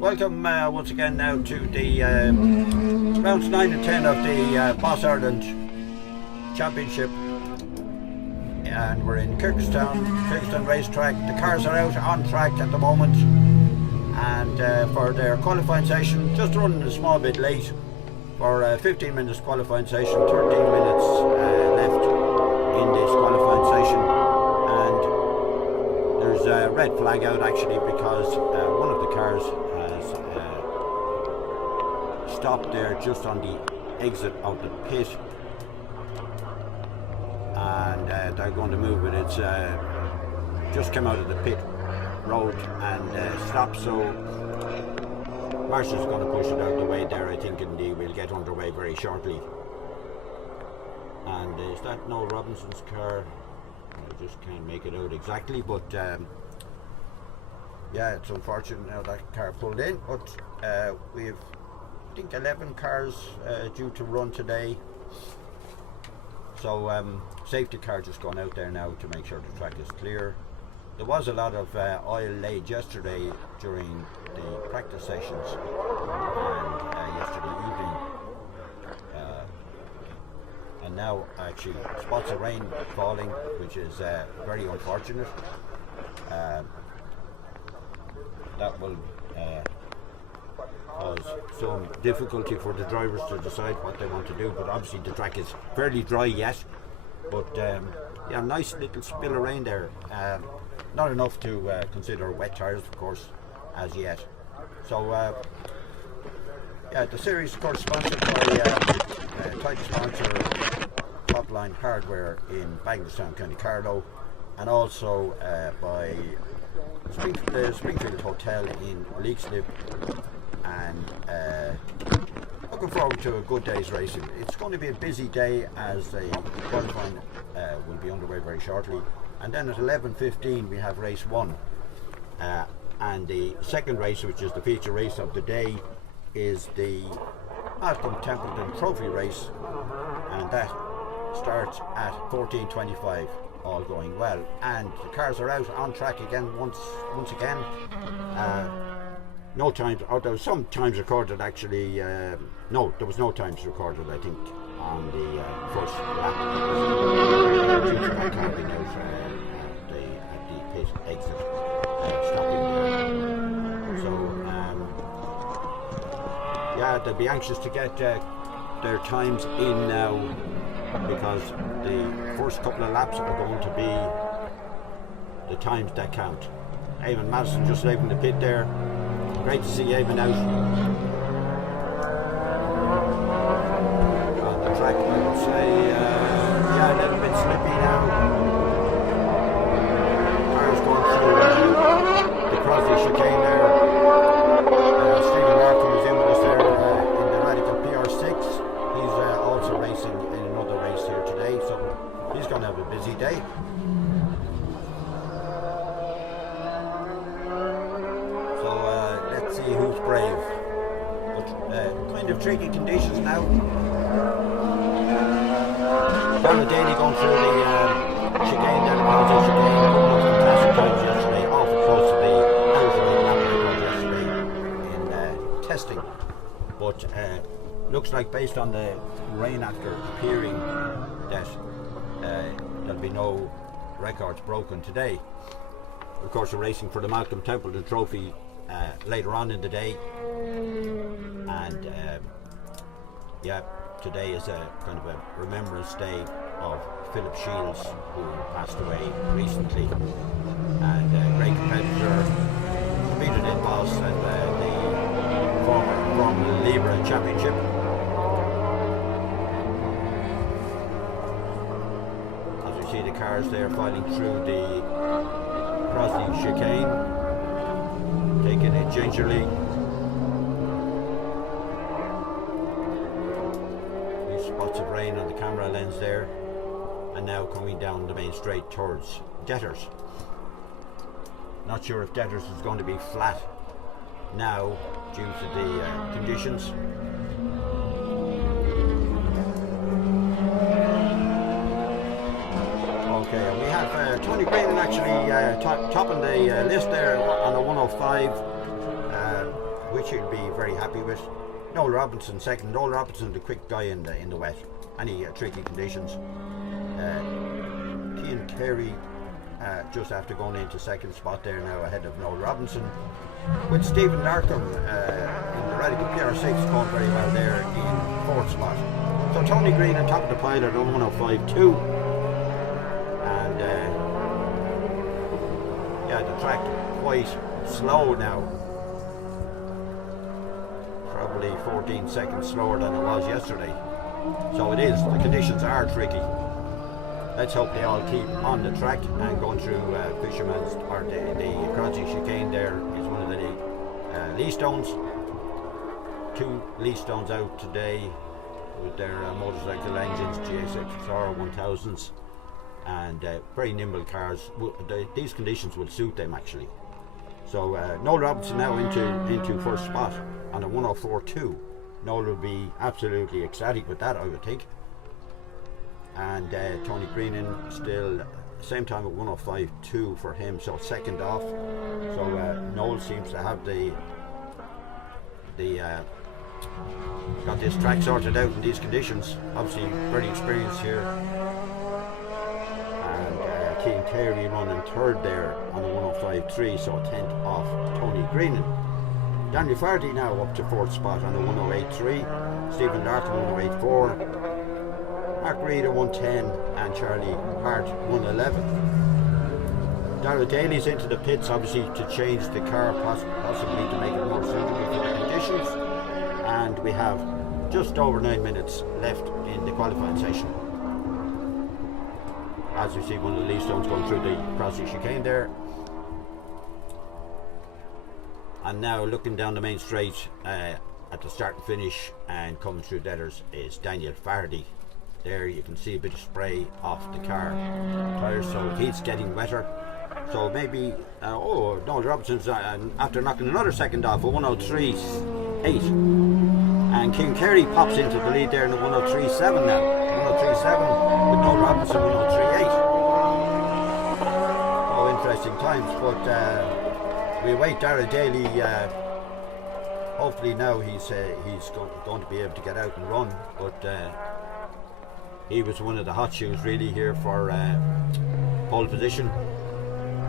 Welcome once again now to the rounds 9 and 10 of the Boss Ireland Championship, and we're in Kirkistown racetrack. The cars are out on track at the moment, and for their qualifying session, just running a small bit late for 15 minutes qualifying session, 13 minutes left in this qualifying session, and there's a red flag out actually because one of the cars has stopped there just on the exit of the pit, and they're going to move it. It's just come out of the pit road and stopped, so Marshall's going to push it out the way there, I think, and they will get underway very shortly. And is that Noel Robinson's car? I just can't make it out exactly, but yeah, it's unfortunate now that car pulled in, but we've, I think, 11 cars due to run today, so safety car just gone out there now to make sure the track is clear. There was a lot of oil laid yesterday during the practice sessions and yesterday evening, and now actually spots of rain falling, which is very unfortunate. That will cause some difficulty for the drivers to decide what they want to do, but obviously the track is fairly dry yet, but yeah, nice little spill of rain there. Not enough to consider wet tyres, of course, as yet. So yeah, the series, of course, sponsored by title sponsor Top Line Hardware in Kirkistown, County Carlow, and also by the Springfield Hotel in Leixlip, and looking forward to a good day's racing. It's going to be a busy day as the qualifying will be underway very shortly, and then at 11:15 we have race 1, and the second race, which is the feature race of the day, is the Malcolm Templeton Trophy race, and that starts at 14:25, all going well, and the cars are out on track again once again. No times, or there was some times recorded actually. No, there was no times recorded, I think, on the first lap. Due to that camping out at the pit exit, stopping there. So yeah, they'll be anxious to get their times in now, because the first couple of laps are going to be the times that count. Eamon Madison just leaving the pit there. Great to see Eamon out on the track. I would say, yeah, a little bit slippy now. Cars going through the Crosby chicane there. Stephen Larkin is in with us there in the Radical PR6. He's also racing in another race here today, so he's going to have a busy day. Who's brave, but kind of tricky conditions now. Donna Daly going through the chicane, then the chicane, fantastic times yesterday, awful close to the outside yesterday in testing, but looks like, based on the rain after appearing, that there'll be no records broken today. Of course, we're racing for the Malcolm Templeton Trophy later on in the day, and yeah, today is a kind of a remembrance day of Philip Shields, who passed away recently, and a great competitor, competed in Boss and the former Libra Championship. As we see the cars there filing through the Crosby chicane, taking it gingerly. These spots of rain on the camera lens there, and now coming down the main straight towards Debtors. Not sure if Debtors is going to be flat now due to the conditions. Okay, and we have Tony Green actually topping the list there on a 105. which he'll be very happy with. Noel Robinson second. Noel Robinson, the quick guy in the wet, any tricky conditions. Cian Carey just after going into second spot there now ahead of Noel Robinson. With Stephen Larkham in the Radical PR6 going very well there in fourth spot. So Tony Green on top of the pile at 105.2. And yeah, the track quite slow now. Probably 14 seconds slower than it was yesterday. So it is, the conditions are tricky. Let's hope they all keep on the track and going through Fisherman's, or the Crosby chicane there is one of the Lee Stones. 2 Lee Stones out today with their motorcycle engines, GSX-R 1000s, and very nimble cars. These conditions will suit them actually. So Noel Robinson now into first spot on a 104.2. Noel will be absolutely ecstatic with that, I would think. And Tony Greenan still same time at 105.2 for him, so second off. So Noel seems to have the got this track sorted out in these conditions. Obviously very experienced here. And Cian Carey running third there on the 105.3, so a tenth off Tony Greenan. Daniel Fardy now up to fourth spot on the 108.3. Stephen Larkin 108.4. Mark Reed at 110 and Charlie Hart 111. Darrell Daly's into the pits obviously to change the car, possibly to make it more suitable for the conditions. And we have just over 9 minutes left in the qualifying session. As you see, one of the Lee Stones going through the Crosby chicane there. And now looking down the main straight at the start and finish and coming through letters is Daniel Fardy. There you can see a bit of spray off the car tires, so he's getting wetter. So maybe Noel Robinson's after knocking another second off, a 103.8, and Cian Carey pops into the lead there in the 103.7 now. 103.7 with Noel Robinson 103.8. Oh, interesting times, but we await Darrell Daly. Hopefully now he's going to be able to get out and run, but he was one of the hot shoes really here for pole position,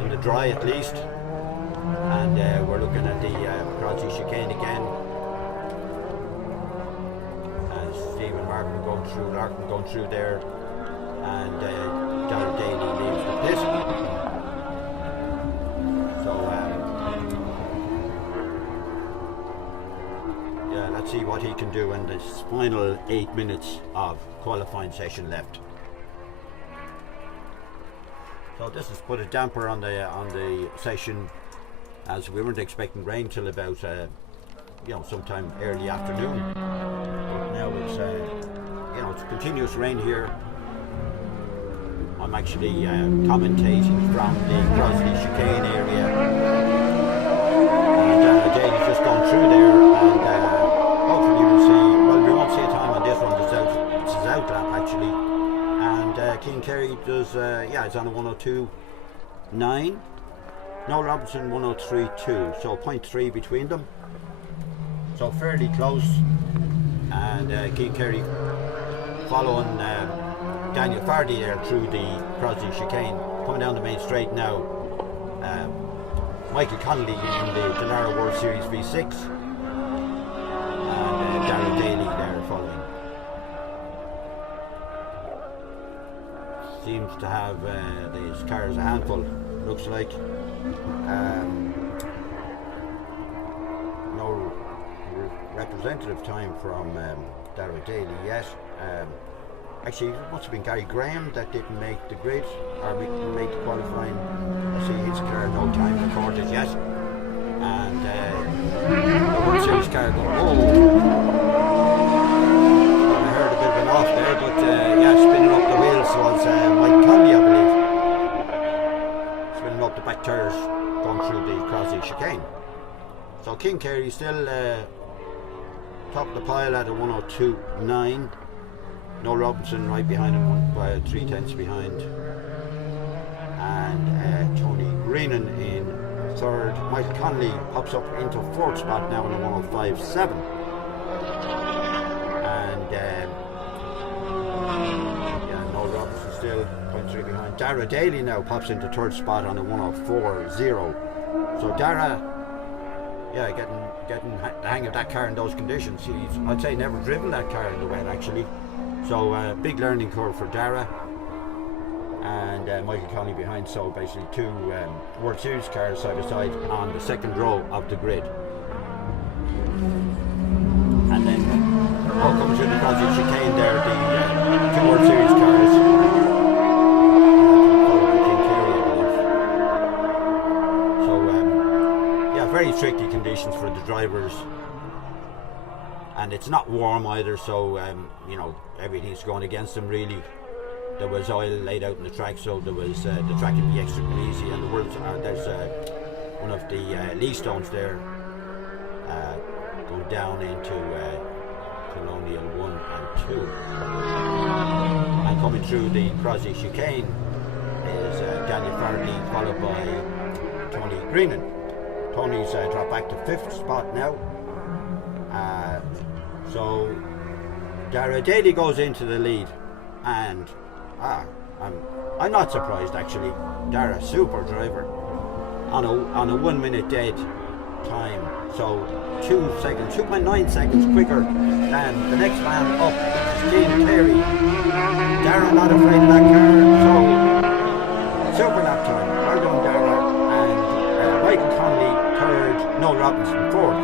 in the dry at least. And we're looking at the Crosby chicane again. And Stephen Larkin going through there. And Darrell Daly leaves the pit. So yeah, let's see what he can do in this final 8 minutes of qualifying session left. So this has put a damper on the session, as we weren't expecting rain till about sometime early afternoon. But now it's it's continuous rain here. I'm actually commentating from the Crosby chicane area, and Daly's just gone through there, and hopefully we'll see. Well, we won't see a time on this one. It's his out lap actually, and Cian Carey does. It's on a 102.9. Noel Robinson 103.2, so 0.3 between them. So fairly close, and Cian Carey following Daniel Fardy there through the Crosby chicane, coming down the main straight now. Michael Connolly in the Delara World Series V6, and Darrell Daly there following. Seems to have these cars a handful, looks like. No representative time from Darrell Daly yet. Actually, it must have been Gary Graham that didn't make the grid, or make the qualifying. I see his car no time recorded yet. And the World Series car going, I heard a bit of an off there, but spinning up the wheels was Mike Conley, I believe. Spinning up the back tyres going through the Crosby chicane. So Cian Carey still top of the pile at a 102.9. Noel Robinson right behind him by 3/10 behind, and Tony Greenan in third. Michael Connolly pops up into fourth spot now in the 105.7. And Noel Robinson still 0.3 behind. Dara Daly now pops into third spot on the 104.0. So Dara, getting the hang of that car in those conditions. He's, I'd say, never driven that car in the wet actually. So big learning curve for Dara. And Michael Connolly behind, so basically two World Series cars side by side on the second row of the grid. And then coming through the Crosby chicane there, the two World Series cars. So very tricky conditions for the drivers. And it's not warm either, so everything's going against them really. There was oil laid out in the track, so there was the track would be extra greasy, and there's one of the lee stones there going down into Colonial 1 and 2. And coming through the Crosby chicane is Daniel Faraday, followed by Tony Greenan. Tony's dropped back to fifth spot now. So Dara Daly goes into the lead, and I'm not surprised actually. Dara, super driver on a 1 minute dead time, so 2.9 seconds quicker than the next man up, which is Keane Cleary. Dara not afraid of that car, so super lap time. Well done, Dara. And Michael Connolly third, Noel Robinson fourth.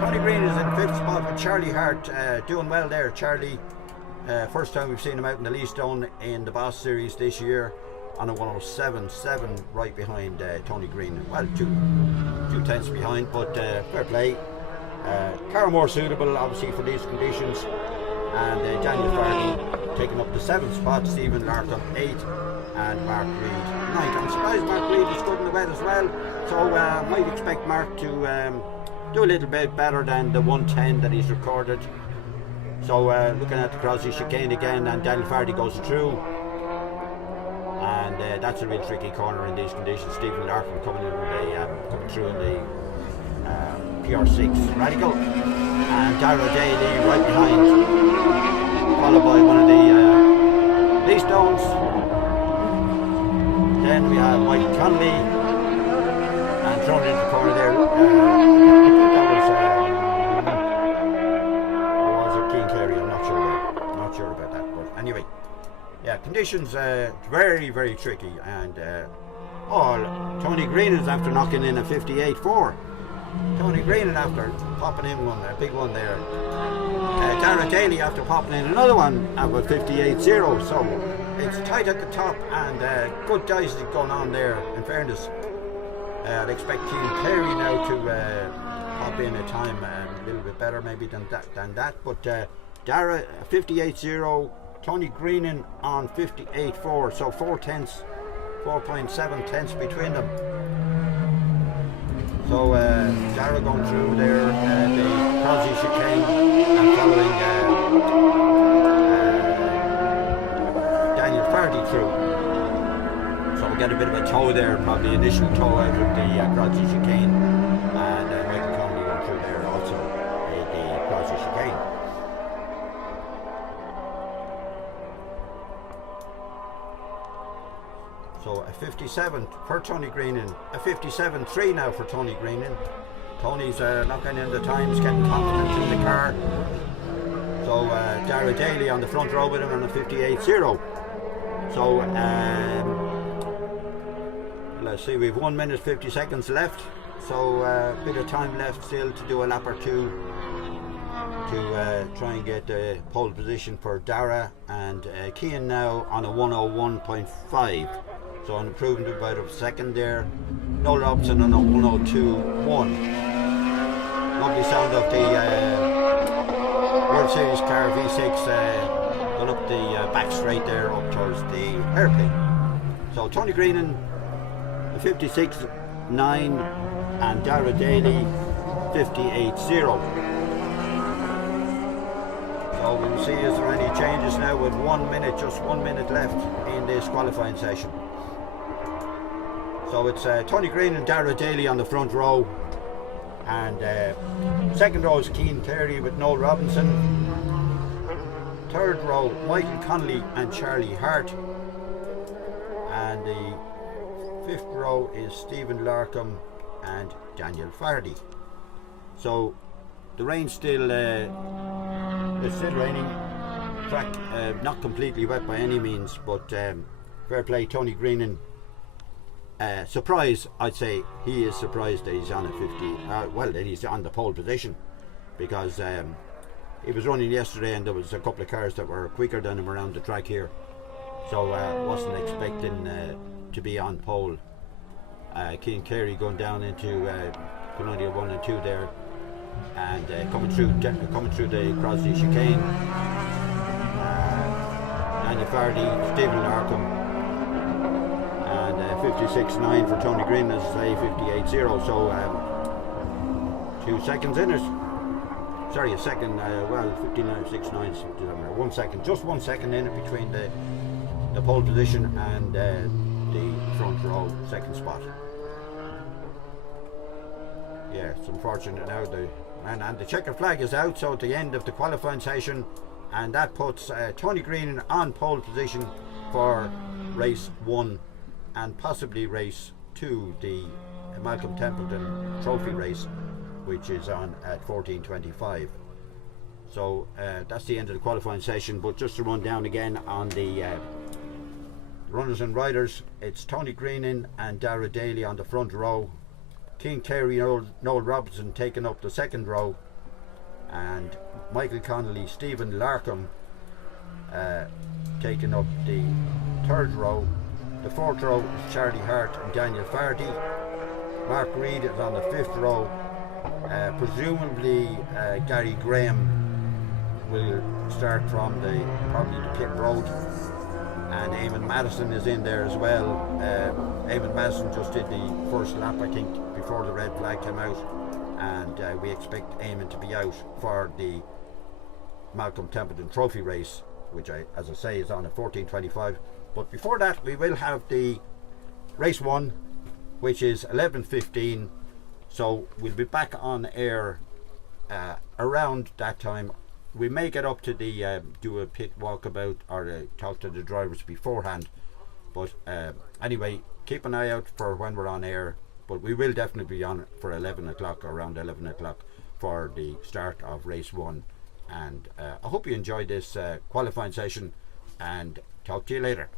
Tony Green is in fifth spot with Charlie Hart doing well there. Charlie, first time we've seen him out in the Lee Stone in the Boss Series this year on a 107.7, right behind Tony Green. Well, two tenths behind, but fair play. Car more suitable obviously for these conditions. And Daniel Farley taking up the seventh spot, Stephen Larkham 8th, and Mark Reed 9th. I'm surprised Mark Reed is good in the wet as well, so might expect Mark to do a little bit better than the 110 that he's recorded. So looking at the Crosby chicane again, and Daniel Fardy goes through, and that's a real tricky corner in these conditions. Stephen Larkin coming through in the PR6 Radical, and Dara Daly right behind, followed by one of the Lee Stones. Then we have Michael Connolly, and thrown into the corner there. I think that was Keane Cleary. I'm not sure about that. But anyway, yeah, conditions very, very tricky. And Tony Green is after knocking in a 58.4. Tony Green after popping in a big one there. Dara Daly after popping in another one at 58.0. So it's tight at the top, and good dicing going on there. In fairness, I'd expect Keane Cleary now to pop in a time a little bit better maybe than that. But Dara 58.0, Tony Greenan on 58.4, so 4.7 tenths between them. So Dara going through there, the Crosby chicane, and following Daniel Fardy through. So we get a bit of a tow there, probably initial tow out of the Crosby chicane, and Michael Connolly going through there also the Crosby chicane. So a 57 for Tony Greenan, a 57.3 now for Tony Greenan. Tony's knocking in the times, getting confidence in the car. So Dara Daly on the front row with him on a 58.0. So let's see, we've 1 minute 50 seconds left. So a bit of time left still to do a lap or two to try and get the pole position for Dara, and Keane now on a 101.5. So an improvement of about a second there. Noel Robson on a 102.1. Lovely sound of the World Series car V6 going up the back straight there up towards the hairpin. So Tony Greenan 56.9 and Dara Daly 58.0. So we'll see is there any changes now with just 1 minute left in this qualifying session. So it's Tony Green and Dara Daly on the front row, and second row is Cian Carey with Noel Robinson. Third row, Michael Connolly and Charlie Hart, and the fifth row is Stephen Larkham and Daniel Fardy. So the rain still it's still raining. Track not completely wet by any means, but fair play Tony Greenan. Surprise, I'd say he is surprised that he's on at 50. Well, that he's on the pole position, because he was running yesterday and there was a couple of cars that were quicker than him around the track here, so wasn't expecting to be on pole. Cian Carey going down into Colonia 1 and 2 there, and coming through the Crossley chicane. Daniel Fardy, Stephen Larkham, and 56.9 for Tony Green, as I say, 58.0. So 2 seconds in it. Sorry, a second. 59.69. 1 second, just 1 second in it between the pole position and the front row second spot. Yeah, it's unfortunate now. And the checkered flag is out, so at the end of the qualifying session, and that puts Tony Green on pole position for race 1 and possibly race 2, the Malcolm Templeton Trophy race, which is on at 14:25. So that's the end of the qualifying session. But just to run down again on the runners and riders, it's Tony Greenan and Dara Daly on the front row, Cian Carey, Noel Robinson taking up the second row, and Michael Connolly, Stephen Larkham taking up the third row. The fourth row is Charlie Hart and Daniel Fardy. Mark Reid is on the fifth row. Presumably Gary Graham will start from probably the pit road, and Eamon Madison is in there as well. Eamon Madison just did the first lap, I think, before the red flag came out, and we expect Eamon to be out for the Malcolm Templeton Trophy race, which as I say, is on at 14:25. But before that, we will have the race 1, which is 11:15. So we'll be back on air around that time. We may get up to the do a pit walkabout or talk to the drivers beforehand, but anyway, keep an eye out for when we're on air. But we will definitely be on for 11 o'clock, around 11 o'clock, for the start of race 1. And I hope you enjoyed this qualifying session, and talk to you later.